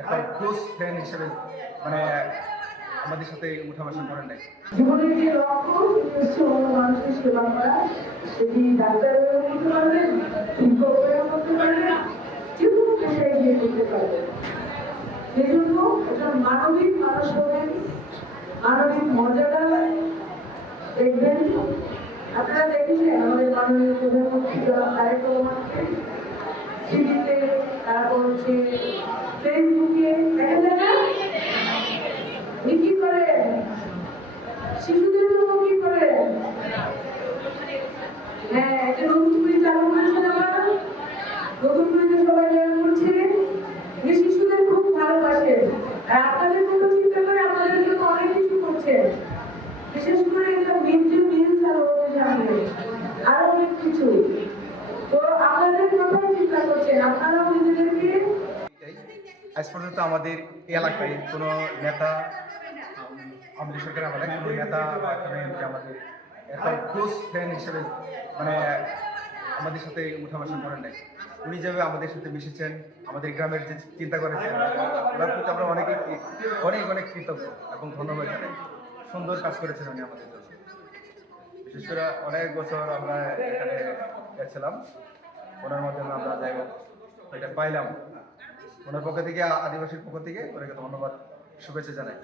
একটা close friend হিসেবে মানে আমাদের সাথে উঠা বসা করেন নাই। জীবনের যে লক্ষ্য সেটি হচ্ছে অন্য মানুষের সেবা করা। সেটি ডাক্তার হতে পারবেন, শিক্ষক হতে পারবেন, যে কোনো পেশায় গিয়ে করতে পারবেন। সেজন্য একটা মানবিক মানুষ হবেন, মানবিক মর্যাদা দেখবেন। আপনারা দেখেছেন আমাদের মাননীয় প্রধানমন্ত্রী তারেক রহমানকে টিভিতে, তারপর হচ্ছে ফেসবুকে দেখা যায় না, উনি কি করেন, শিশুদের জন্য কি করেন। হ্যাঁ, একটা নতুন করে চালু করেছেন আবার, নতুন করে সবাই জয়েন করছে। যে শিশুদের খুব ভালোবাসেন আর আপনাদের কথা চিন্তা করে আপনাদের জন্য অনেক কিছু করছেন। বিশেষ করে এটা মিড ডে মিল চালু হতে সামনে আরো অনেক কিছু। তো আপনাদের কথা চিন্তা করছেন, আপনারাও নিজেদেরকে। আজ পর্যন্ত আমাদের এলাকায় কোনো নেতা, আমাদের সরকার আমাদের কোনো নেতা বা কোনো এমপি আমাদের একটা ক্লোজ ফ্রেন্ড হিসেবে মানে আমাদের সাথে উঠা বসা করেন নাই। উনি যেভাবে আমাদের সাথে মিশেছেন, আমাদের গ্রামের যে চিন্তা করেছেন, ওনার প্রতি আমরা অনেক অনেক কৃতজ্ঞ এবং ধন্যবাদ জানাই। সুন্দর কাজ করেছেন উনি আমাদের জন্য। বিশেষ করে অনেক বছর আমরা এখানে গেছিলাম, ওনার মাধ্যমে আমরা যাই হোক এটা পাইলাম। ওনার পক্ষ থেকে, আদিবাসীর পক্ষ থেকে ওনাকে ধন্যবাদ, শুভেচ্ছা জানাই।